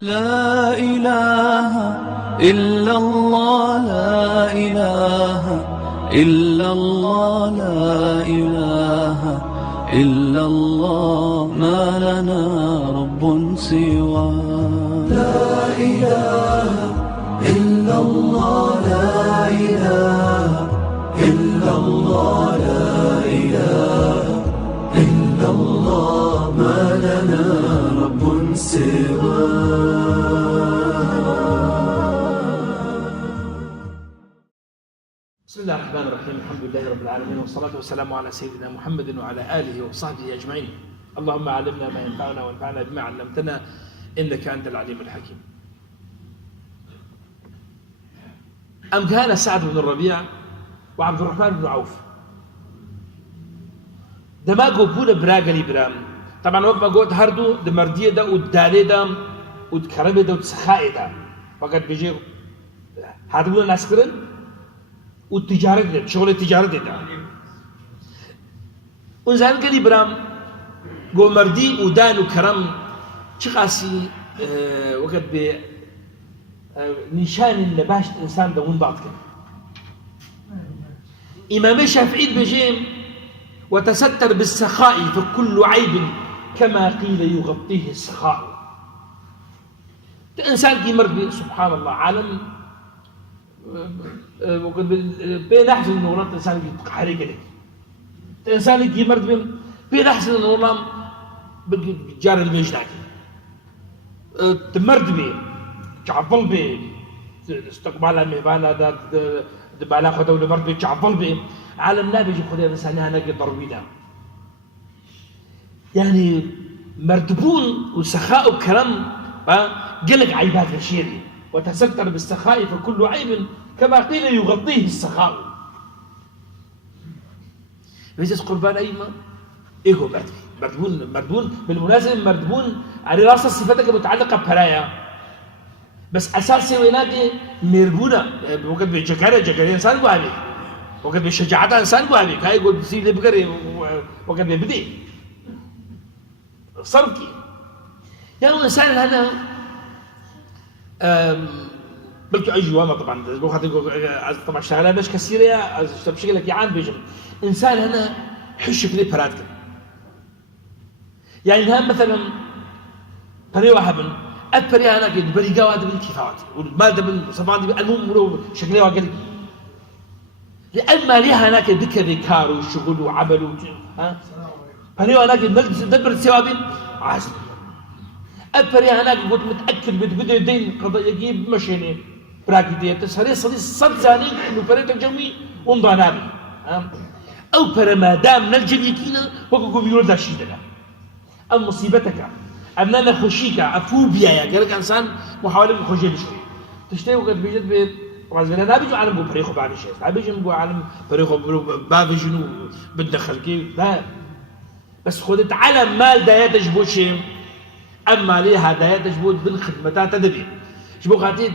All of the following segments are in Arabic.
لا إله إلا الله، لا إله إلا الله، لا إله إلا الله، ما لنا رب سوى. لا إله إلا الله، لا إله إلا الله، لا إله إلا الله، ما لنا رب سوى. بسم الله الرحمن الرحيم. الحمد لله رب العالمين، والصلاة والسلام على سيدنا محمد وعلى آله وصحبه أجمعين. اللهم علمنا ما ينفعنا وانفعنا بما علمتنا إنك أنت العليم الحكيم. أم كان سعد بن الربيع وعبد الرحمن بن عوف دماغو بولا براغلي برام. طبعا وقت ما قلت هردو دمردية دا ودالي دا ودكرمي دا ودسخائي دا وقت بيجي هادونا ناس كرن والتجارة ده شغل التجارة ده وإنسان قال برام جو مردي ودان وكرم شقاسي وقت ب نشان اللباش الإنسان ده بعض كده. إمام الشافعي بجيم وتستر بالسخاء فكل عيب كما قيل يغطيه السخاء. الإنسان كي مرد سبحان الله عالم وقد بين أحسن إنه والله الإنسان يتقحري كده. الإنسان يجي مرد بين أحسن إنه والله بجار المجناك تمرد به تعبل به استقبال مهبانا دا دبالا خدوا لمرد به تعبل به عالم لا بيجي خدوا إنسان هناك ضربينا يعني مردبون وسخاء وكرم قلق عيبات بشيري وتستر بالسخاء فكل عيب كما قيل يغطيه السخاء. بيجلس قربان أيما إيجو مردبون بالمناسبة مردبون على رأس صفتك متعلقة بهرايا بس أساس ويناتي ميربونا وقت بجكارة إنسان قوامي وقت بشجاعة إنسان قوامي كاي يقول بسيلي بقري وقت ببدي صرفي يعني الإنسان هذا بلكي أي جوامة طبعا طبعا شغلة مش كثيرة بشكل لك يعان بيجم إنسان هنا حش في ليه براتك يعني هنا مثلا بري واحد من أتبري هنا كده بري جوا هذا بالكفاءات والمادة بالصفات بالألموم ولو شكله واقل لأن ما ليها هناك ذكر ذكار وشغل وعمل ها بري هناك دبر الثوابين عاصم أبري هناك قلت متأكد بدأ يدين قضاء يجيب مشيني براكدية تسهري صد زاني إنه فريق الجوي ومضانابي أو برا ما دام نلجم يكينا وقوم يرد الشيء ده أم مصيبتك أننا خشيك أفوبيا يا قالك إنسان محاولة خشية شوي تشتري وقت بيجد بيت رازنا نابيجو عالم بو بريخو بعد الشيء نابيجو بو عالم بريخو باب جنو بتدخل كيف لا بس خذت علم مال دا يتجبو شيء أما ليها دا يتجبو بالخدمة تدبي جبو خاطي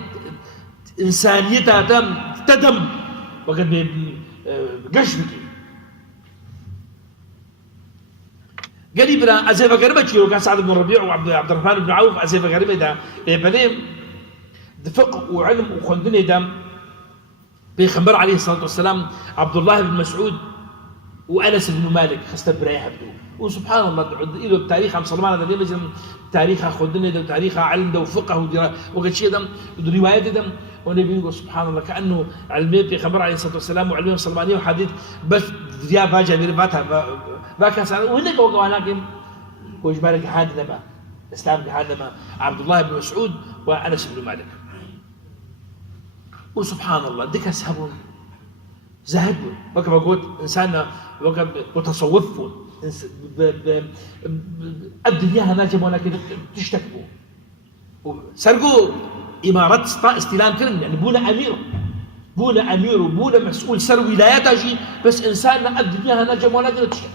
إنسانيتها تدم وقت بقشبك قال برا أزيف قريبة شيء وكان سعد بن الربيع وعبد الرحمن بن عوف أزيف قريبة دا بنيم فقه وعلم وخندني دم بيخبر عليه الصلاة والسلام عبد الله بن مسعود وأنس بن مالك خست برايها بدو وسبحان الله إله بتاريخ عم سلمان هذا اليوم يجي تاريخ خدني ده وتاريخ علم ده وفقه وقد شيء ده وروايات ده والنبي يقول سبحان الله كأنه علمي بيخبر عليه الصلاة والسلام وعلمي سلمانية وحديث بس ديا باجا بيرفاتها باكا سنة وهناك وقوا هناك وش بالك حاد نما إسلام بحاد نما عبد الله بن مسعود وأنس بن مالك وسبحان الله ديك أسهبون زهدون وكما قلت إنسان وقت وتصوفون الدنيا هناك هناك تشتكوا سرقوا إمارة استلام كلام يعني بونا أمير وبونا مسؤول سر ولايات أجي بس إنسان الدنيا هناك هناك تشتكوا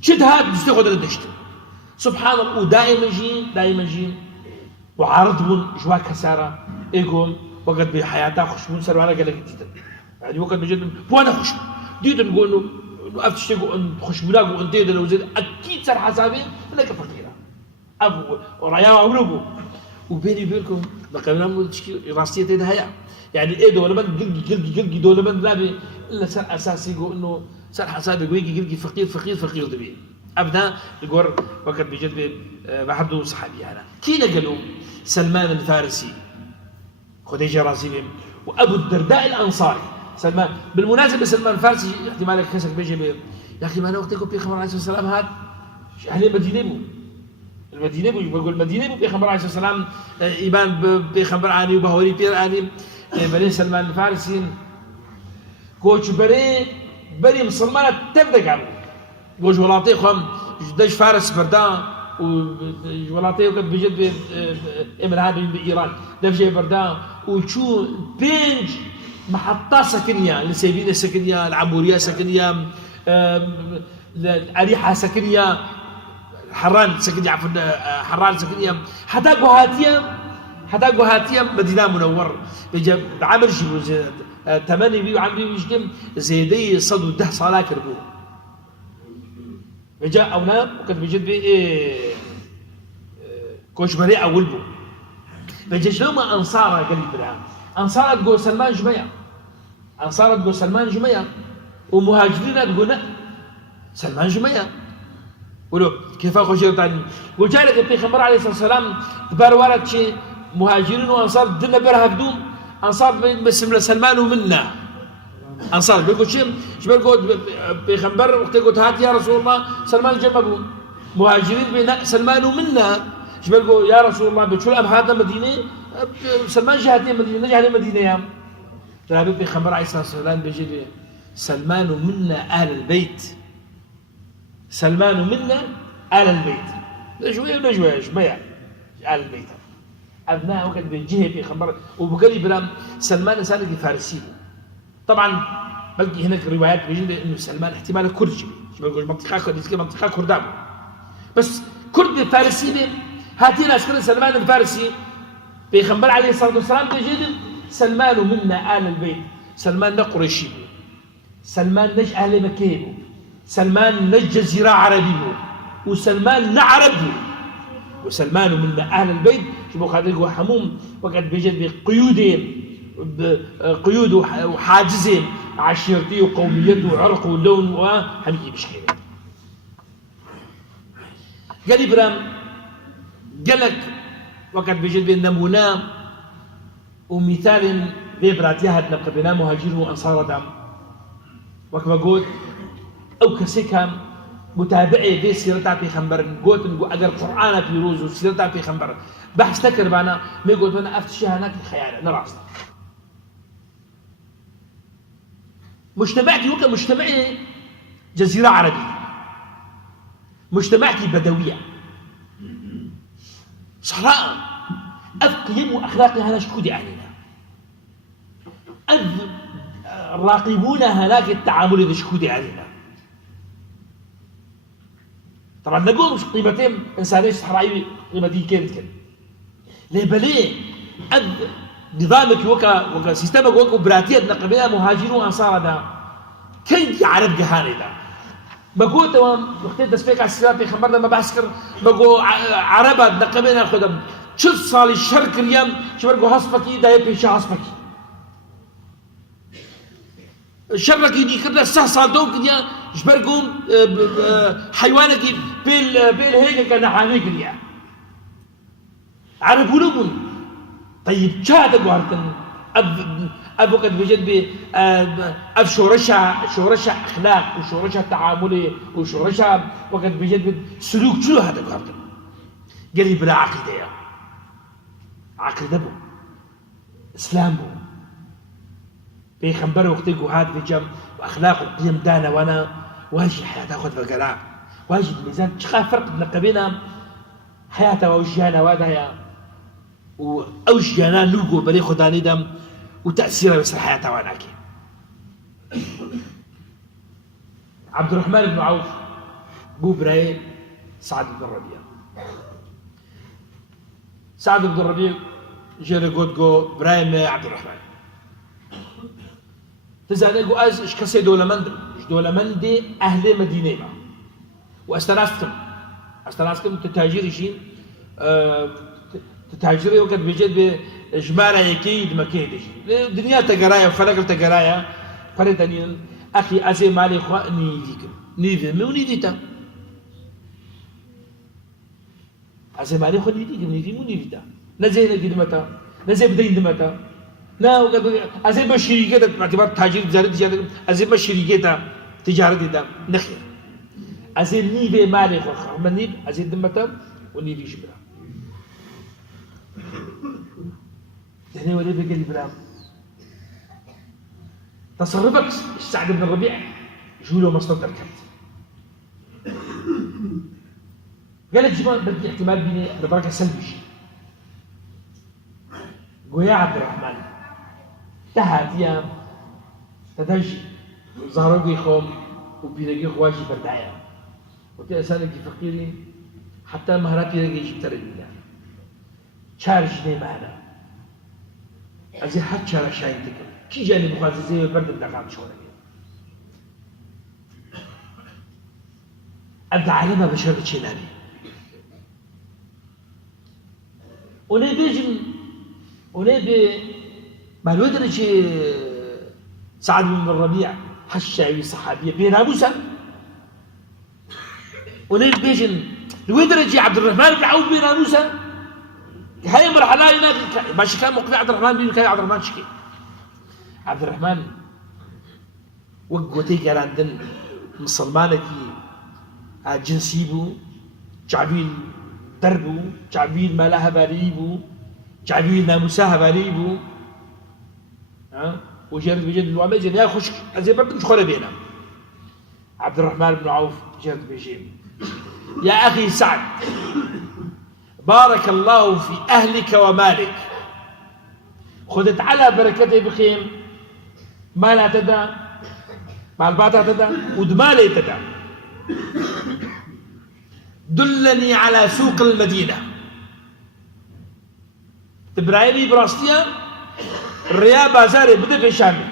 شد هاد تستخد الدشت سبحان الله ودائما جين وعارضون جوا كسارة إيقوم وقت بحياتها خشبون سر وأنا قال لك يعني وقت بجد وانا خشب ديد نقول أفتشتكوا أن خشبناك وأنت لو زيد أكيد سر حسابي لك فقيرة أبو ورياء عمركم وبيني وبينكم بقى نعمل راستيه تدها يعني ايه دولمن قلقي دولمن لابي الا سر اساسي يقول انه سر حسابي قلقي فقير دبي ابدا يقول وقت بجد بحدو صحابي انا كي نقلوا سلمان الفارسي خديجه راسي وابو الدرداء الانصاري سلمان بالمناسبه سلمان الفارسي احتمال كسر بيجي يا اخي ما انا وقت يقول في خبر عليه الصلاه والسلام هذا اهل المدينه بقول المدينه بيخبر عليه الصلاه والسلام ايمان بيخبر عني وبهوري بير عني بني سلمان الفارسي كوتش بري مسلمانه تبدا قالوا وج ولاطيخهم دش فارس بردان وولاطيه وقت بجد امن هذا بايران دفجه بردان وشو بينج محطات سكنيه لسيبينه سكنيه العبوريه سكنيه الاريحه سكنيه حران سكنيه عفوا حران سكنيه حتى قهاتيه مدينه منور بيجي بعمل شيء تمني بيو عمري ويشكم زيدي صدو ده صلاه كربو بجاء اونا وكان بيجد بي كوش بري اول بو بيجي شلون ما انصار قريب الان انصار تقول سلمان جميع ومهاجرين تقول سلمان جميع ولو كيف خوشي تاني وجاء لك البيغمبر عليه الصلاه والسلام دبار ورد شيء مهاجرين وانصار دنا برها بدوم انصار بسم سلمان ومنا انصار بيقول شيء بيقول بيغمبر وقت يقول هات يا رسول الله سلمان جنبه مهاجرين بين سلمان ومنا بيقول يا رسول الله بتشول ام هذا مدينه سلمان جهتي مدينه نجح مدينه يا رابي بيغمبر عليه الصلاه والسلام بيجي سلمان ومنا اهل البيت سلمان ومنا آل البيت نجوية شوية آل البيت أبناء وقت بيجيه في خبر وبقالي برام سلمان إنسان فارسي طبعا بلقي هناك روايات بيجي إنه سلمان احتمال كردي بقول منطقة كرداب بس كرد الفارسي هاتين أشكال سلمان الفارسي بيخبر عليه الصلاة والسلام بيجي سلمان ومنا آل البيت سلمان قريشي سلمان نج أهل مكة سلمان نج جزيرة عربي وسلمان نعربي وسلمان من أهل البيت شبه قادر حموم وقت بيجد قيود وحاجزين عشيرتي وقوميته وعرق ولون وحمية بشكل قال إبرام قالك وقت بيجد بالنمونة ومثال بيبرات لها نقبنا مهاجر وأنصار دم وكما قلت أو كسيكام متابعي في سيرتها في خنبر قلت أجر القرآن في روز وسيرتها في خنبر بحث تكر معنا ما قلت أنا أفتشها هناك الخيال نراس مجتمعتي وكا مجتمعي جزيرة عربية مجتمعتي بدوية صحراء قيم وأخلاقي هنا شكودي علينا الراقبون هناك التعامل إذا شكودي علينا طبعا نقول قيمتين إنسانية صحراوي قيمتين كيف ليه بليه نظامك وكا سيستمك وكا براتية نقبلها مهاجرين وأنصار دا كيف يعرف جهاني دا بقول تمام وقتين تسبيك على السلام في خبرنا ما بحسكر بقول عربة نقبلها خدم شو صالي الشرق اليوم شو بقول هصبكي دا يبي شو هصبكي الشرق يدي كده صال دوك يا جبركم حيوانك بيل هيك كان حاميك اليوم عربولون طيب شاهد قارتن أب وقت بجد أب شورشة أخلاق وشورشة تعاملي وشورشة وقت بجد سلوك شو هذا قارتن قال لي بلا عقيدة يا عقيدة بو إسلام بو بيخبر وقت هذا بجم وأخلاق وقيم دانا وأنا واجي حياة أخذ بقراء واجي الميزان شخا فرق نقبنا حياته ووجهنا وهذا وأوش جانا نلقو بري خداني دم وتأثيره بسر حياته واناكي عبد الرحمن بن عوف بو براي سعد بن الربيع سعد بن الربيع جيري قد قو براي عبد الرحمن تزاني قو أز إش كسي دولمند أهل مدينة ما وأستناسكم تتاجير شين تتاجري وقت بيجد بجمالة يكيد مكيدش الدنيا تقرايا وفرق تقرايا فردني أخي أزي مالي خوا نيديكم نيدي مو نيديتا أزي مالي خوا نيديكم نيدي مو نيديتا نزي نجد متى نزي بدين متى لا وقت أزي بشريكة باعتبار تاجر تجارة أزي بشريكة تجارة دا نخير أزي نيدي مالي خوا من نيد أزي دمتا ونيدي جبرا هنا ولا بقى البلام تصرفك سعد بن الربيع جوله مصدر الكلت قال لك جماعة بدي احتمال بيني ببركة سلبي قويا عبد الرحمن تهات يا تدجي ظهروا خوم وبيلاقي خواجي بردعيا قلت يا سالك فقيري حتى مهاراتي يلاقي يجيب تربية شارج لي معنا أزي حد شارع شاين تكم كي جاني بخوازي زي برد الدقام شورا أبدا علمها بشرة شيناني وني بيجم وني بي ما الودر شي سعد بن الربيع حشاوي صحابية بين موسى وني بيجن الودر شي عبد الرحمن بن عوف بين موسى هاي مرحلة هناك ماشي كان مقنع عبد الرحمن بن كان عبد الرحمن شكي عبد الرحمن وقوتي قال عندن مسلمانك جنسيبو جعبيل دربو جعبيل مالها باليبو جعبيل ناموساها باليبو وجرد بجد الوامي جن يا خش زي ما بدك خلا بينا عبد الرحمن بن عوف جرد بيجيب يا أخي سعد بارك الله في أهلك ومالك خذت على بركته بخيم ما لا تدى مع الباطة تدى ودمالي تدى دلني على سوق المدينة تبرايلي براستيا الريا بازاري بدأ في شامي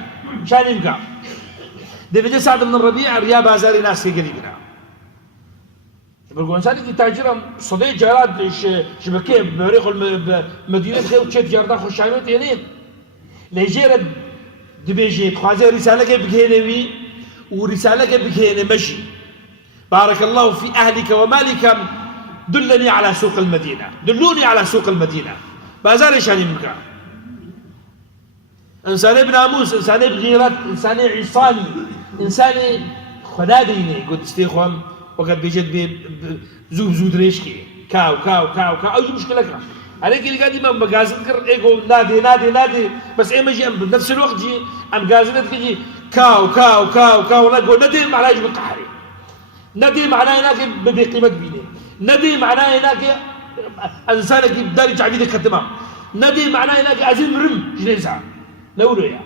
شاني مقام دي سعد بن الربيع الريا بازاري ناس في قريبنا بقول إنسان اللي تاجرهم صديق جارات شبكة بريخ المدينة خير وشيت جاردان خوش عملت يعني ليجيرد دبيجي خوازي رسالة بكهنوي ورسالة بكهنة مشي بارك الله في أهلك ومالك دلني على سوق المدينة دلوني على سوق المدينة بازار شاني مكان إنسان بناموس إنسان بغيرات إنسان عصاني إنسان خداديني قلت استيخوهم وقد بيجد بزوب ريشكي كاو كاو كاو كاو أي مشكلة كرا عليك اللي قاعد ما مجازن كر إيجو نادي بس إيه مجي بنفس الوقت جي أم جازنت كجي كاو كاو كاو كاو نقول ندي معناه يجيب القحري ندي معناه هناك بقيمة بينه ندي معناه هناك إنسانك داري تعبيد الخدمة ندي معناه هناك عزيم رم جنيزها نقوله يا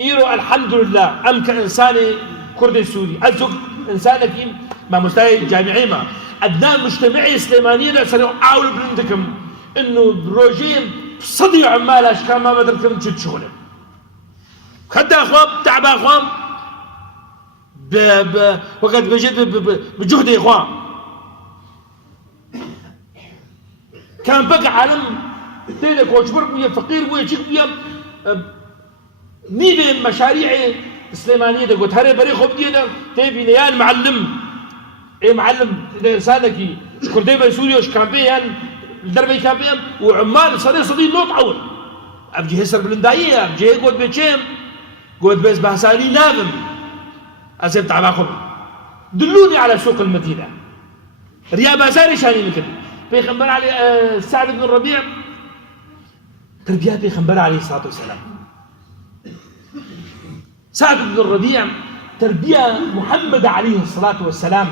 إيرو الحمد لله أم كإنساني كردي سوري أزوج إنسانك ما مستوى جامعي ما أبناء مجتمعي سليمانية لأسألوا أعول بلندكم إنه بروجيم صدي عمال أشكال ما مدركم جد شغلهم خد أخوان تعب أخوان وقد بجد بجهد إخوان كان بقى عالم تيلك وجبر ويا فقير ويا شيخ ويا نيبين مشاريع سليمانية ده قلت هري بري خب دي ده تبي ليان معلم ايه معلم انسانك شكر دايما سوريا وش كامبيان الدربي كامبيان وعمال صديق نوط عول ابجي هسر بلنداية ابجي قلت بيتشيم قلت بس بحساني ناغم أسيب تعباكم دلوني على سوق المدينة ريا بازاري شاني مثل بيخنبر علي سعد بن الربيع تربية بيخنبر عليه الصلاة والسلام سعد بن الربيع تربية محمد عليه الصلاة والسلام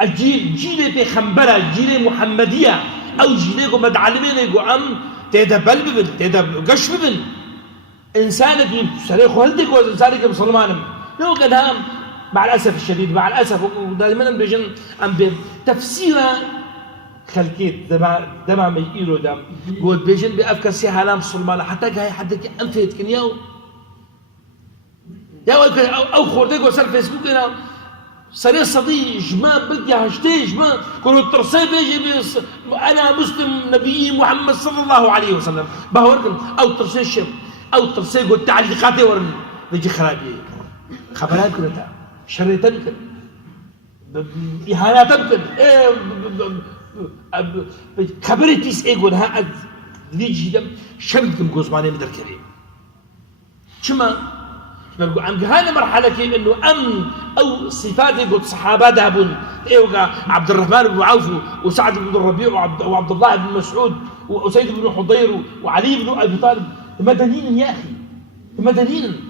الجيل جيل بيخنبرة جيل محمدية أو جيل مدعلمين يقول أم تيدا بلببن تيدا قش ببن إنسانك سريخ هلدك وإنسانك بصلمانم لو كان هم مع الأسف الشديد مع الأسف ودائما بيجن أم بتفسير خلكيت دما ما يقولوا دم قول بيجن بأفكار سيهالام صلمانة حتى جاي حدك أنفيت كنياو يا أو خوردك وصل فيسبوك هنا سري صدي جما بدي هشتي جما كل ترسي بيجي أنا مسلم نبي محمد صلى الله عليه وسلم بهوركم أو ترسي شب أو ترسي قلت تعليقاتي ورن بيجي خرابي خبرات كلها شريتك إهاناتك خبرتيس إيجون ها ليجي دم شركم جوزماني مدر كريم شما عم هذا مرحلة كي إنه أو صفات قد صحابة دابون إيوغا عبد الرحمن بن عوف وسعد بن الربيع وعبد الله بن مسعود وأسيد بن حضير وعلي بن أبي طالب مدنيين يا أخي مدنيين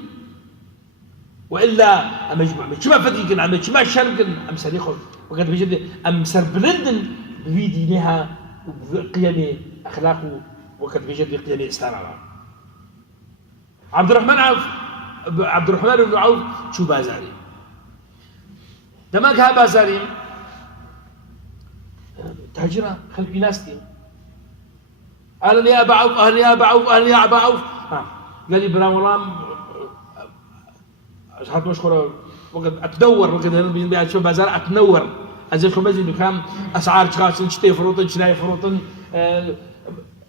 وإلا أما شما فتيكن أما شما شركن أم سريخون وقد بجد أم سربلندن بفي دينها وبقيم أخلاقه وقد بجد بقيم الإسلام عبد الرحمن بن عوف شو بازاري دماغ ها بازاري تاجرة خلفي ناستي أهلا يا أبا عوف أهلا يا أبا عوف أهلا يا أبا عوف قال لي بلا والله حتى مشكورة وقد أتدور وقد هنا شو بازار أتنور أزيد خمسة إنه كان أسعار تخاصن شتي فروتن شناي فروتن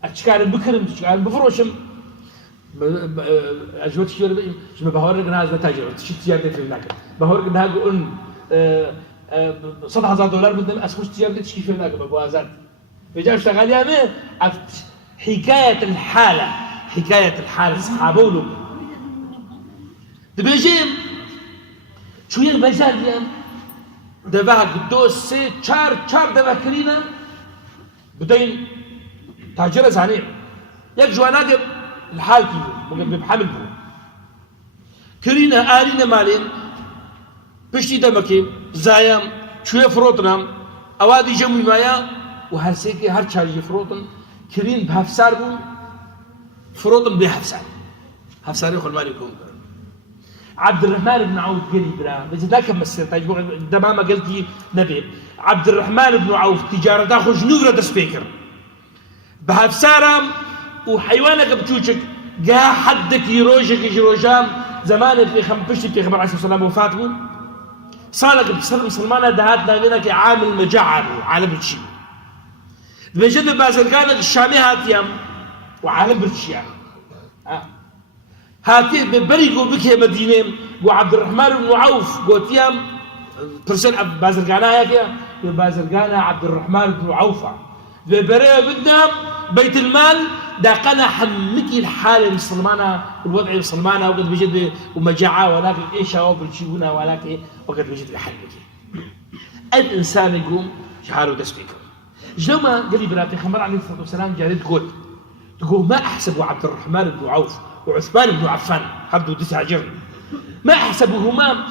أشكال بكرم أشكال بفروشم أجود شيء شو بهور الناس نتاجر تشتري في هناك بهور الناس يقولون $100,000 بدهم أسخش تجارة تشتري في هناك ببوازات بيجي أشتغل يعني حكاية الحالة صحابولو دبيجيم شو يغبزال اليوم دبا قدوس سي چار دبا كرينا بدين تاجر زانيم يك جوانات الحال كيفو بحمل بو كرينا آرينا مالين بشتي دمكي زايم شوية فروتنا اوادي جمعي مايا وهرسيكي هر چارجي فروتن كرين بهفسار بو فروتن هفساري خلماني بكم عبد الرحمن بن عوف قال برا بس ذاك مسير تجمع دمام قلتي نبي عبد الرحمن بن عوف تجارة تاخذ نورة دسبيكر بهفسارم وحيوانك بتوشك جا حدك يروجك يجروجام زمان في بشتي في خبر عليه الصلاة والسلام وفاته صالك بسلم سلمانة دهاتنا منك عامل مجعر وعالم بتشي بجد بازرقانك الشامي هاتيام وعالم بتشي هاتي ببريقو بكي مدينة وعبد الرحمن بن عوف قوتيام برسل بازرقانا ياكيا بازرقانا عبد الرحمن بن عوف ببريقو بدنا بيت المال داقنا حمكي الحالة المسلمانة والوضع المسلمانة وقد بجد ومجاعة ولكن إيشا وبرشيونا ولكن وقد بجد بحلمكي الإنسان يقوم شعاره دسبيكم جلوما قال لي براتي خمر عليه الصلاة والسلام جاريت تقول ما أحسب عبد الرحمن بن عوف وعثمان بن عفان حدوا 9 جرن ما أحسبهما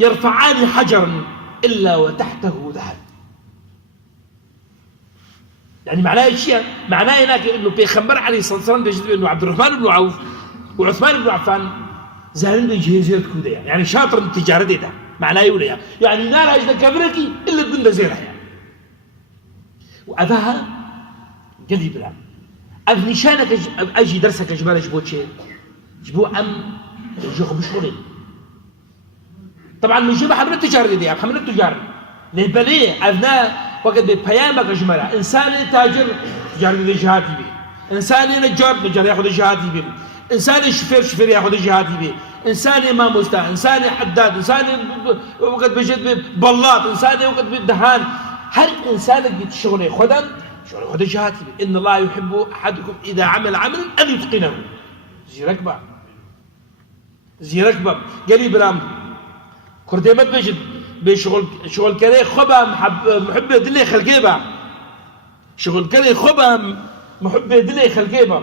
يرفعان حجرا إلا وتحته ذهب يعني معناه ايش معناه هناك انه بيخبر عليه الصلاه والسلام بيجد انه عبد الرحمن بن عوف وعثمان بن عفان زارين بيجهزوا كده يعني شاطر التجاره ده معناه يقول يعني نار اجد كبركي الا الدنيا زيرها يعني واباها قال بلا نشانك اجي درسك يا جماعه جبوه شيء جبوه يجوه بشغلي طبعا من جبه حمل التجاره دي حمل التجاره لبليه ابناء وقت بيامك يا جماعه انسان تاجر تجار جهاتي به انسان نجار ياخذ جهاتي به انسان شفير ياخذ جهاتي به انسان امام مستع انسان حداد انسان وقت بجد بلاط انسان وقت بالدهان هر انسان قد شغله خدم شغله خد جهاتي به ان الله يحب احدكم اذا عمل عملا ان يتقنه زي ركبه قال برام كرديمت بجد بشغل كلي خبا محب دلي خلقيبه شغل كلي خبا محب دلي خلقيبه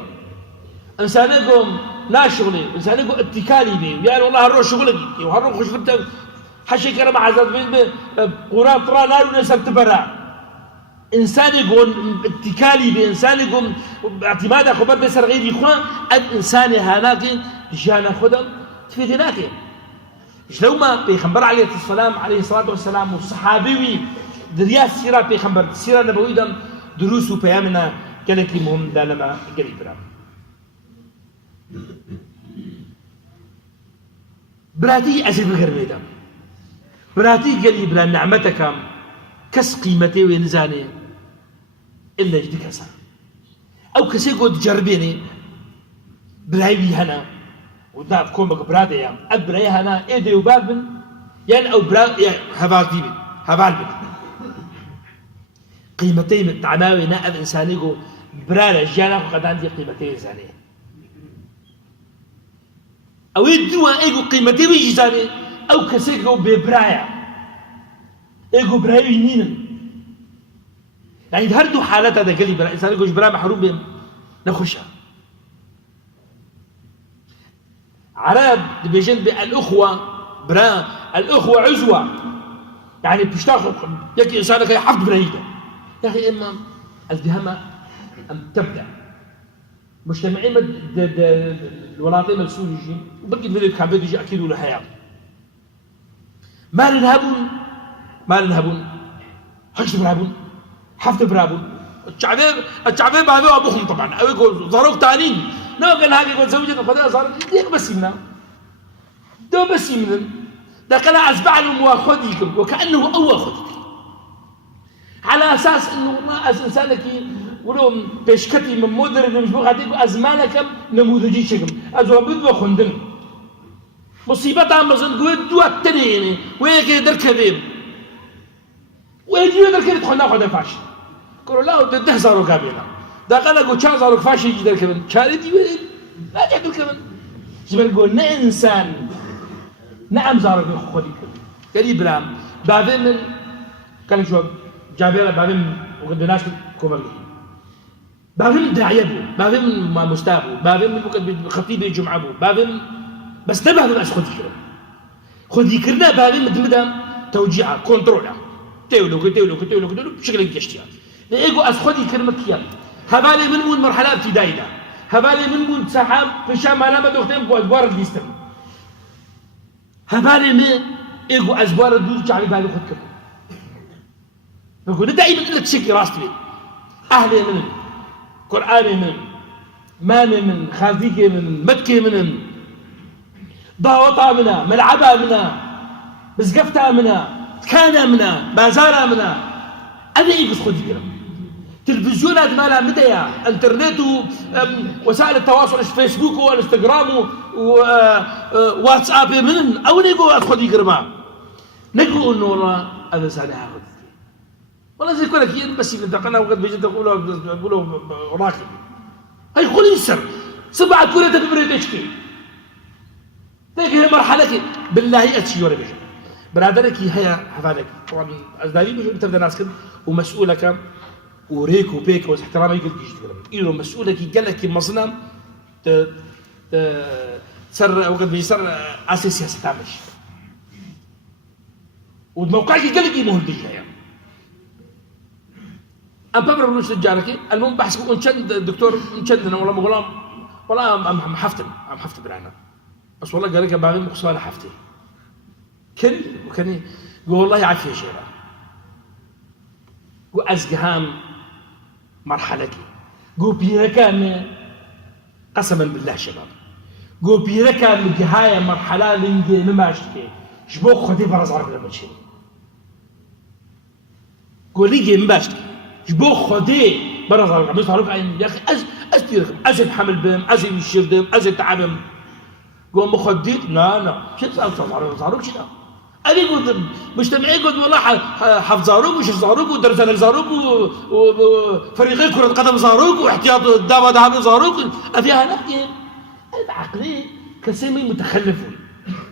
انسانكم لا شغلي انسانكم اتكالي بي يعني والله هروح شغلك وهروح خش في حشي كرم عزاد قران ترى نار نسبت برا انسانكم اتكالي بي انسانكم اعتماد خبر بسر غير اخوان الانسان هناك جانا خدم تفيد هناك شلو ما بيخبر عليه الصلاة والسلام والصحابي دريا السيرة بيخبر السيرة النبوية دم دروس وبيامنا كانت مهم دانما قريب براتي أزيد بقربي دم براتي قال بلا نعمتك كس قيمتي وينزاني إلا يجدك أسا أو كسي قد جربيني براي هنا ودا كومك برادة يا أبراي هنا إيدي وبابن يعني أو برا يعني هبال ديبن هبال بن قيمتي من تعناوي نائب إنساني قو برا رجانا وقد عندي قيمتي إنسانية أو يدوا إيجو قيمتي ويجزاني أو كسي قو ببرايا إيجو براي ينين يعني هردو حالات هذا قال لي برا إنساني قو برا محروم بهم نخشها عرب بيجن الأخوة برا الأخوة عزوة يعني بيشتاخوا يكي إنسانك يحفظ برايده يا أخي إما الدهمة أم تبدأ مجتمعين الولاطين السوريين وبقي الفيديو كان بده يجي أكيد ولا حياة ما ننهبون حشت برابون حفظ برابون الشعبين بهذا أبوهم طبعا أو يقول ظروف تانين نو قال هاي يقول زوجة الخدام صار ديك بس يمنا دو بس يمنا ده كان أسبع لهم وأخذيكم وكأنه أو أخذك على أساس إنه ما إنسانك ولو بيشكتي من مدر مش بقعدك أزمانك نموذجي شكل أزوابد وخندن مصيبة عم بزن قوي دوا التنين ويجي يدر كذب ويجي يدر كذب تخلنا خدا فاش قالوا لا ده زارو كابينا ده قال لك وشان زارو فاش يجي يدر كذب شاري دي لا جدر كذب جبل قلنا إنسان نعم زارو خدي كذب قريب لام بعدين من كان شو جابيرا بعدين وقد ناس كومرلي بعدين داعيبو بعدين ما مستابو بعدين من خطيب الجمعة بو بعدين بس نبه من أش خذ يكرنا بعدين مدمدة توجيعها كنترولا تولو بشكل يشتيها لإيجو أس خذ يكرمك كيان هبالي من مون مرحلة ابتدائية هبالي من مون سحاب في شام علامة دكتور بوزبار الديستم هبالي من إيجو أزبار الدوز على بالي خد كده نقول دائما إلا تشكي راستي أهلي من قرآني من ماني من خازيكي من متكي من ضاوطة منا ملعبة منا بزقفتها منا كان منا بازارة منا أنا إيه بس خذي كلام تلفزيونات مالها مديا انترنت وسائل التواصل فيسبوك والانستغرام وواتساب من أو نيجو خذي كلام نقول إنه والله هذا سنة هاخذ والله زي كذا كين بس ينتقلنا وقد بيجي تقولوا راكب هاي قولي السر 7 كرة تبريد تشكي تيجي مرحلة بالله أتشي ولا بيجي برادرك هي حفادك طبعا أزدادي بيجي بتبدأ ناس كده ومسؤولك وريك وبيك واحترامي يقول جيش تقول إنه مسؤولك قال لك المصنع سر وقد بيجي سر أساس سياسة تعمش والموقعك قال لك مهم بيجي يعني أم بابر روش الجاركي المهم بحسب أنشد الدكتور أنشدنا والله مغلام والله أم حفتن برانا بس والله قال لك باغي مقصوى حفتي وكان يقول والله يعافي يا شيخ وأزقهام مرحلتي قو بيركان قسما بالله شباب قو بيركان لجهاية مرحلة لنجي مماشتكي شبوك خدي برز عرب لما تشيني قو لنجي مماشتكي جبوك خدي برز عرب لما تشيني يا أخي أزديركم أزد حمل بهم أزد يشيردهم أزد تعبهم قو مخديت لا شو سألت زاروك شنو أبي قلت مجتمعي قلت والله حفظ زاروك وش زاروك ودرزان زاروك وفريقين كرة قدم زاروك واحتياط الدابة دعم زاروك أفيها نحكي العقلي كسيمي متخلفون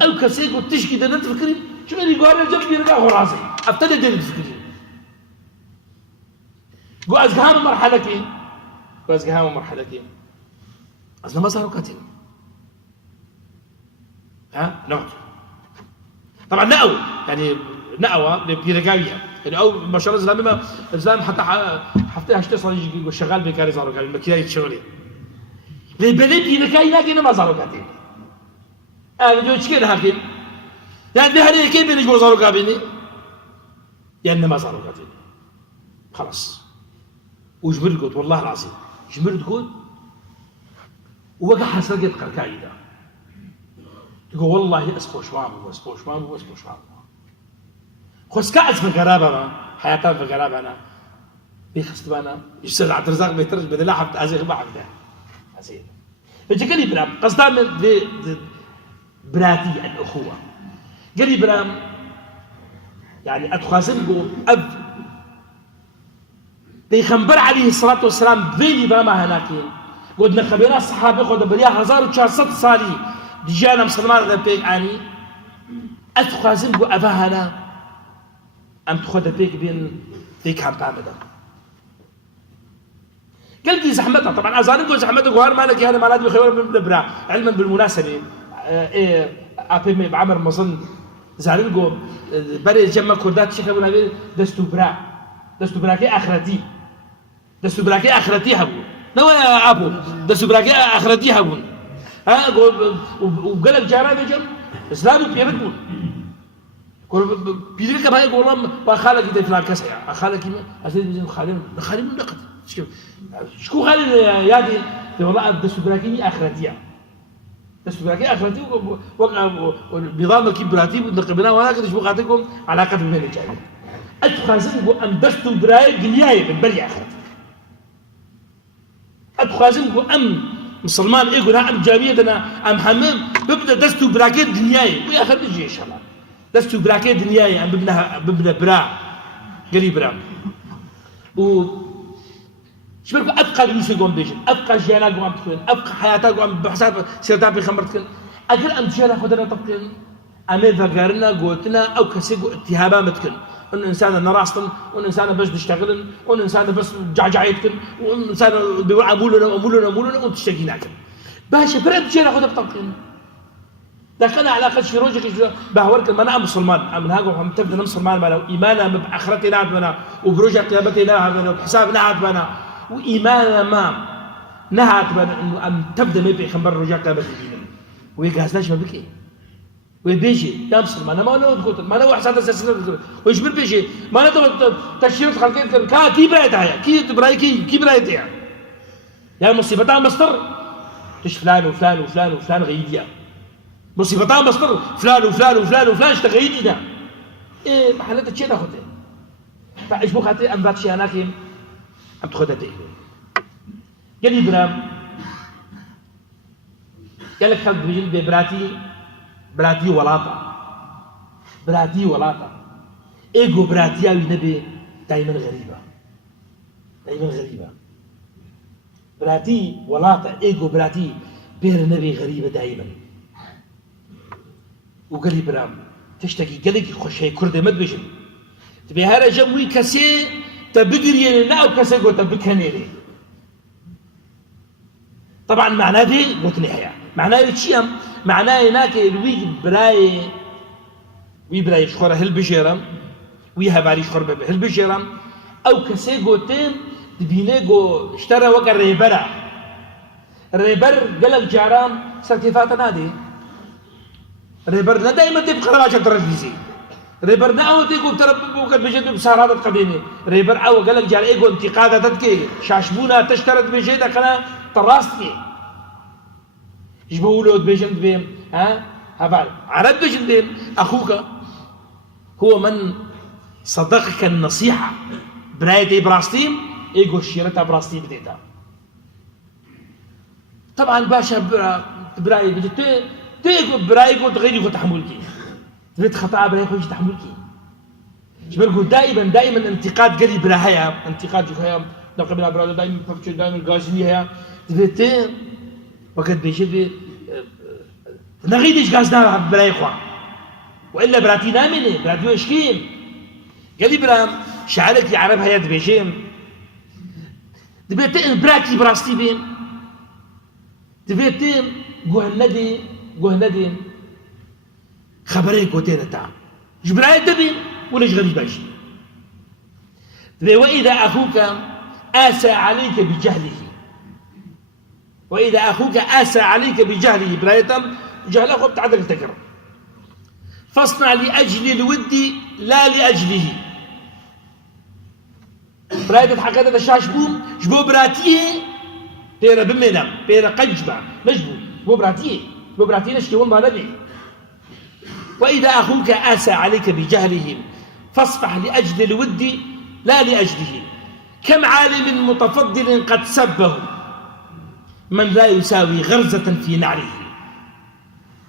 أو كسيك وتشكي ده تفكري شو اللي يقول الجنب يرجع خراسي أبتدي ده تفكري قو أزقهام مرحلة كين أصلا ما صاروا كاتين نعم طبعا نقوى يعني نقوى بيرجاوية يعني أو ما شاء الله الإسلام حتى حفتها اشتصل يجي شغال بكاري زارو كان المكياج شغلي للبلد بيرجاوي لكن ما زارو كاتين أنا جو تشكي هاكين يعني ده هني كيف بيجوا زارو كابيني يعني ما زارو كاتين خلاص وجبرت قلت والله العظيم جبرت قلت ووقع حسرقت قركايدا تقول والله اسبوع شوام خۆسکە ئەس بەگەرابەوە حیاتان بەگەرابانە بێخستبانە یشتر عبدالرزاق بێترش بدلا حفت ئازێغ بەعبدە ئازێ بەجەگەلی برام قەسدا من براتی الأخوة قالي برام يعني أتخازن قو أب بيخنبر عليه الصلاة والسلام بيني بما هناكين قلنا خبيرا الصحابة قد بريا 1400 صالي ديجانا مسلمان هذا بيك عني أتخازن قو أبا هنا أم تخد بيك بين فيك هم بامدا قلت لي زحمتها طبعا أزاني قو زحمتها قوار مالك هذا مالات بخير من البرا علما بالمناسبة أبي بعمر مظن زارنگو برای جمع کردات چه خبرنا بی دستو برا که آخرتی هبون نوع أبو دستو برا که آخرتی هبون ها وقلب جارا بجم إسلامي بيركون كل بيدرك كم هاي قولهم بخالك يدي فلان كسر خالك يم أسيد بيجي خالي من نقد شكو خالي يادي والله دستو برا كي آخرتيه تسبراكي آخرتي وبنظام كبراتي نقبلنا ولكن إيش بقاتكم علاقة بين الجاهل أتخازن قو أم دستو براي دنياي بالبلي آخرتي أتخازن قو أم مسلمان يقول أم جامية دنا أم حمام ببدأ دستو براكي دنياي ويا آخر نجي إن شاء الله دستو براكي دنياي أم ببنى برا قريب برا و شبرك أبقى الناس يقوم بيجن أبقى جيانا يقوم تكون أبقى حياتها يقوم بحساب سيرتها بخمر تكون أقل أم جيانا خدنا تبقين أمين فقارنا قوتنا أو كسيقو اتهابا متكن وإن إنسان نراستن وإن إنسان بس بيشتغلن وإن إنسان بس جعجعيتكن وإن إنسان بيعمولنا وتشتكيناكن باشا برد جيانا خدنا بطبقين لكن علاقة شروجك بهورك ما نعم مسلمان أمن هاقو هم تبدأ مسلمان بنا وإيمانا بآخرتنا بنا وبرجع قيامتنا بنا وبحسابنا بنا وإيمانا ما نهت بنا إنه أم تبدأ ما بيخبر رجع قيامتنا ويجهزناش ما بكي ويبيجي يا مسلمان ما له تقول ما له أحسن تسلسل ويجبر بيجي ما له تشير خلقين كي برايتها كي براي كي برايتها يا مصيبتها مصدر تش فلان وفلان وفلان وفلان غيديا مصيبتان مصدر فلان وفلان وفلان وفلان اشتغيتنا ايه محلات تشي تاخذها فايش بو خاطر ام باتشي انا كيم ام تاخذها دي قال لي برام قال لك خلق بيجي براتي ولاطه ايجو براتي النبي دائما غريبه براتي ولاطه ايجو براتي بير النبي غريبه دائما وقال لي برام تشتكي قال لك خوشي كرد ما تبجم تبي هذا جموي كسي تبقري لا او كسي قلت بكنيري طبعا معناه دي قلت نحيا معناه شيء معناه هناك وي براي شخوره هل بجيرم وي هباري شخور هل بجيرم او كسي قلتين تبيني قو اشترى وقع الريبر قال لك جارام سرتيفات نادي ريبرنا دائما تبقى رواجة ترجيزي ريبرنا أو تيجو تربو قد بجد بسارات قديمة ريبر أو قال لك جال إيجو انتقادة تدكي شاشبونا تشترط بجد كنا تراستي يجبوا له بجد بهم ها هبال عرب بجد بهم أخوك هو من صدقك النصيحة برايتي براستيم إيجو الشيرتها براستي بديتها طبعا باشا براي بجد تيجو برايكو تغيري تحملكي تبيت خطأ برايكو يجي تحملكي شبرقو دائما انتقاد قلي براهيا انتقاد جوهيا نقبل برادو دائما ففتشو دائما غازني هيا تبيت وقت بيجي نغيدش غازنا برايكو والا براتي نامني براتي اشكيم قالي برام شعرك يا عرب هيا تبيجيم تبيت براكي براستي بين تبيت جهندين خبرين كوتين تاع جبرايل دبي ولا غريب باجي تبي وإذا أخوك آسى عليك بجهله برايتم جهله خب تعدل تكر فاصنع لأجل الود لا لأجله برايت حقيقة الشاش بوم جبو براتيه بيرا بمنا بيرا قجبة نجبو جبو براتيه نشكي والله نبي وإذا أخوك آسى عليك بجهله فاصفح لأجل الود لا لأجله. كم عالم متفضل قد سبه من لا يساوي غرزة في نعره.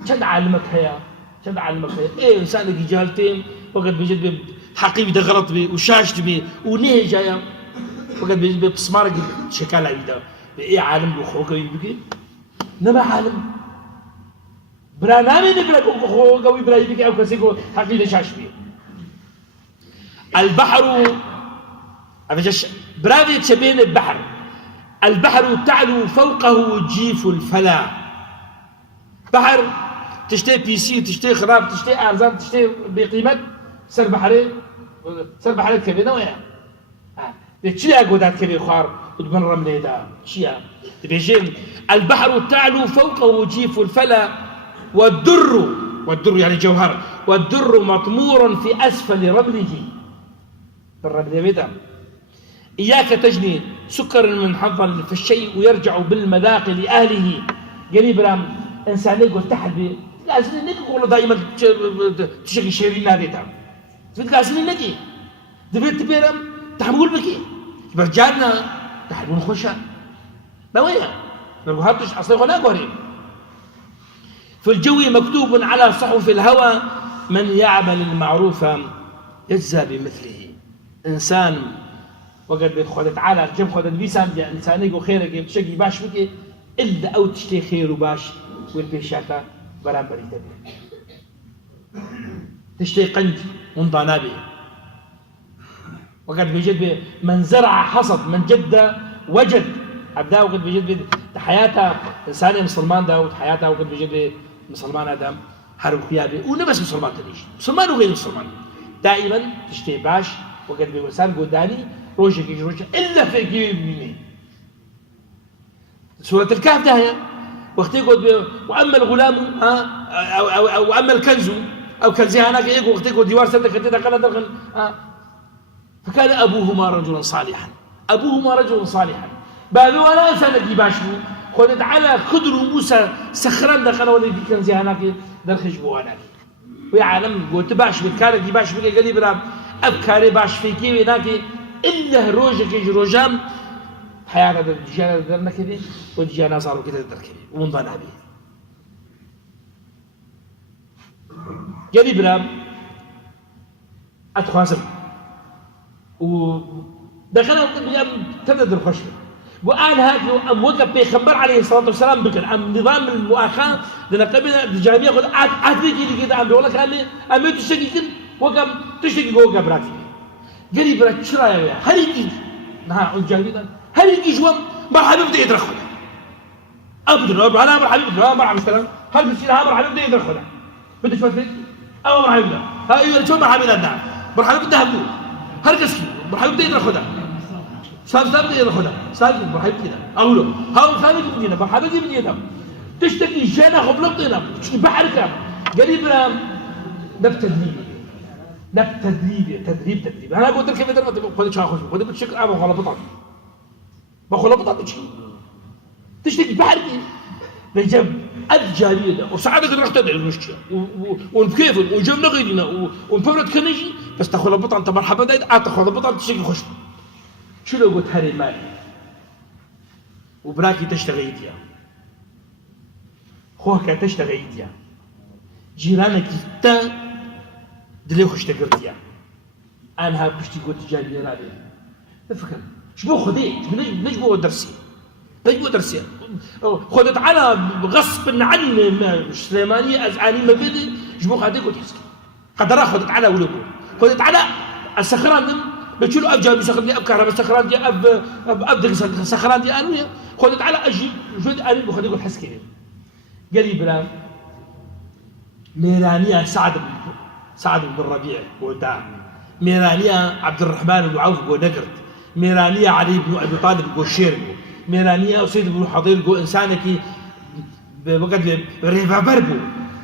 شد علمك هيا شد علمك هيا إيه إنسانك جهلتين وقد بيجد حقيبي ده غلط بي وشاشت بي ونهي جاية وقد بيجد بسمارك شكال عبيدا إيه عالم بخوك ويبكي نما عالم برانامي نبرك خوك ويبكي أو كسيكو حقيبي شاش بي. البحر برافي تشبين البحر. البحر تعلو فوقه جيف الفلا. بحر تشتري بي سي تشتري خراب تشتري ارزان تشتري بقيمه سر بحري كبيره ويا تشيا غودات كبير خار ودمن رملي دا تشيا تبيجين. البحر تعلو فوقه جيف الفلا والدر يعني جوهر والدر مطمور في اسفل رمله. بالرمل بيتا إياك تجني سكر من حظا في الشيء ويرجع بالمذاق لأهله. قريب رام إنسان يقول تحت بي لازم نقول دائما تشغي شيرين ناديتها تبيت لازم نجي تبيت تبيرم تحمل بكي برجعنا تحمل خوشة لا وين لو هاتش أصلا ولا قريب. في الجو مكتوب على صحف الهوى من يعمل المعروف يجزى بمثله. إنسان وقد بيدخل تعالى جم خد البيسان دي إنسان يقول خيرك بتشقي باش بكي إلا أو تشتي خير وباش والبيشاتا برامبري تبي تشتي قنج ونضانا به. وقد بيجد من زرع حصد من جد وجد أبدا. وقد بيجد حياته إنسان مسلمان ده وحياته وقد بيجد مسلمان هذا حرب قيابي ونبس مسلمان تديش مسلمان وغير مسلمان دائما تشتي باش. وقد بيوسان قداني روجك يجي روجك إلا في جيب مني. سورة الكهف ده وقت يقول وأما الغلام أو أما الكنز أو كنزها هناك يقول وقت يقول ديوار سنة كتير دخل فكان أبوهما رجلا صالحا. أبوهما رجل صالحا بعد ولا سنة يباشوا خدت على خضر موسى سخران دخل ولا في كنزها هناك درخش بوانا ويعلم قلت باش بالكارك يباش بك قال برام أبكاري باش في كيف هناك إلا روجك يجي روجام حياة الدجاجة درنا كذي والدجاجة صاروا كذا در كذي ونضنا به. قال برام أتخاصم ودخلوا تبدأ الخشبة وقال هذا أم وقف بيخبر عليه الصلاة والسلام بكر أم نظام المؤاخاة لأن قبل الجامعة يقول عادي كذا عم بيقول لك أم تشتكي كذا وقف تشتكي جوا قبراتي. قال برا شو رأيك هل يجي نها الجامعة هل يجي جوا مرحبا بدي يدخل أبدا أنا مرحبا مرحبا السلام هل بتصير ها مرحبا بدي يدخل بدي شو فيك أو مرحبا ها أيوة شو مرحبا لنا مرحبا بدي هبلو هل كسر مرحبا بدي يدخل صار بدي يدخل صار مرحبا كذا أقوله ها خالد بدينا مرحبا بدينا تشتكي جانا خبلطنا بحرك قريب تدريب أنا قلت لك كيف تدرب خذ شو أخش خذ بتشكل أبغى خلطات بخلطات تشتكي بحرك نجيب الجارية وساعدك رحت تدعي المشكلة ونكيف ونجيب نغيرنا ونفرد كنجي بس تاخذ البطل أنت مرحبا دايد تاخذ البطل تشتكي خش شو لو قلت هاري المالي وبراكي تشتغل يديا خوك تشتغل يديا جيرانك تا دلي خوش تقرتيا أنا بشتي قلت جارية رابي تفكر شبو خذي نجبو درسي خذت على غصب عني سليمانية أزعاني ما بيدي جبو خذيك وتحسكي قدرها خذت على ولبو خذت على السخران دم بتشيلو أب جابي سخران أب كهرباء سخران دي أب سخران دي أنويا خذت على أجي جود أني بخذيك وتحسكي قريب ميرانية سعد بن الربيع وداع ميرانية عبد الرحمن بن عوف بن نقرت ميرانية علي بن أبي طالب بن شير ميرانية أسيد بن حضير بن إنسانك بقد ريفا بربو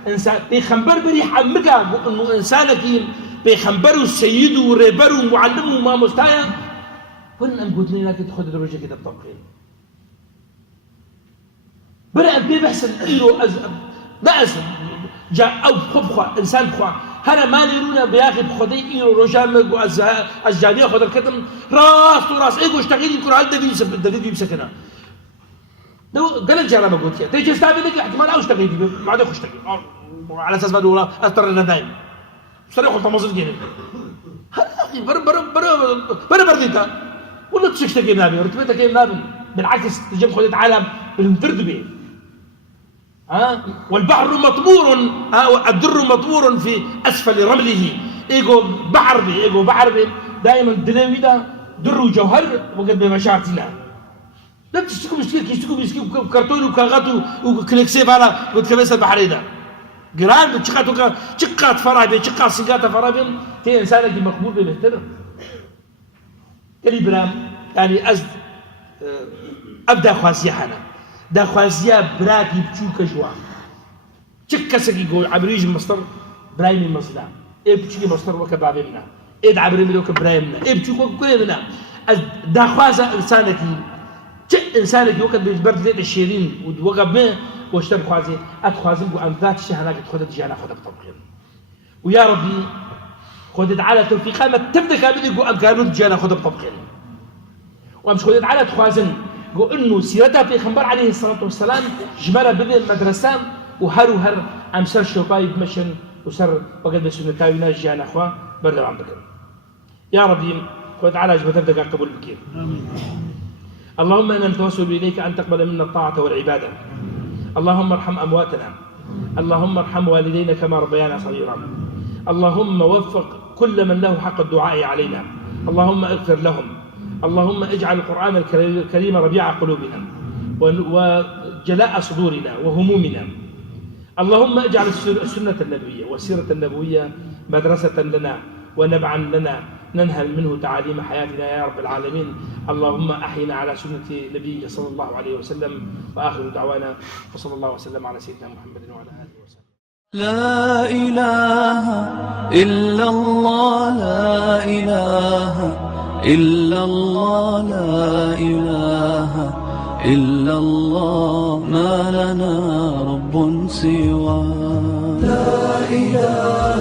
إنسان بيخنبر بريح أمكا إنه إنسانك بيخنبروا السيد وريبروا معلموا ما مستايا فن أم قلت لنا تدخل الرجل كده بطبقين بدأ بيه بحسن إيرو لا أزم جاء أو خبخة إنسان بخوا هەرە مانێروونە بەیاخی خۆدەی ئیر و ڕۆژان ئەزجانیە خۆ دەکەتم ڕاست و ڕاست ئێگۆ شتەقیری کوڕال دەبی بسەکەنە گەلێک جارە بە گوتیە تێ جێستا بێت احتمال ئەو شتەقی بێ مادە خوشتەقی على أساس بدو أضطر إلى دايم سريع خلطة مصر جيني برا برديتا ولا تشكت كيم نابي ورتبتها كيم نابي بالعكس تجيب خذت عالم بالمفرد به والبحر مطمور الدر مطمور في أسفل رمله إيجو بحر بي دائما الدنيوي ده در وجوهر وقد بمشاعتنا لا تشتكوا مسكين كرتون وكاغات وكليكسيف على وتكبس البحر ده قران تشقات فرابين تشقات سيقات فرابين تي إنسانك دي مقبول بمهتنم تلي برام يعني أبدأ خواسيا حانا دا خواسيا براكي بچوك جوا تشكسكي قول عبريج المصدر براي من مصدر إيه بچوكي مصدر وكبابي منا إيه عبري منا وكبراي منا إيه بچوك وكبراي منا دا خواسا إنسانك إنسانك وقت بيجبرد ليت الشيرين وقب ما واشتر خوازي أتخوازم وأن ذات الشهناك تخدت جانا خدت بطبقين ويا ربي خدت على توفيقها ما تبدأ كامل يقول أن كانوا جانا خدت بطبقين وأمش خدت على تخوازن قو إنه سيرتها في خنبر عليه الصلاة والسلام جمالة بني المدرسة وهر أمسر شوباي بمشن وسر وقد بسنة تاوينا جانا أخوة برد عم بكر يا ربي خدت على جبتها قبول بكير اللهم إنا نتوسل إليك أن تقبل منا الطاعة والعبادة اللهم ارحم أمواتنا اللهم ارحم والدينا كما ربيانا صغيرا اللهم وفق كل من له حق الدعاء علينا اللهم اغفر لهم اللهم اجعل القرآن الكريم ربيع قلوبنا وجلاء صدورنا وهمومنا اللهم اجعل السنة النبوية والسيرة النبوية مدرسة لنا ونبعا لنا ننهل منه تعاليم حياتنا يا رب العالمين اللهم أحينا على سنة نبيك صلى الله عليه وسلم وآخر دعوانا وصلى الله وسلم على سيدنا محمد وعلى آله وسلم لا إله إلا الله لا إله إلا الله لا إله إلا الله ما لنا رب سواه لا إله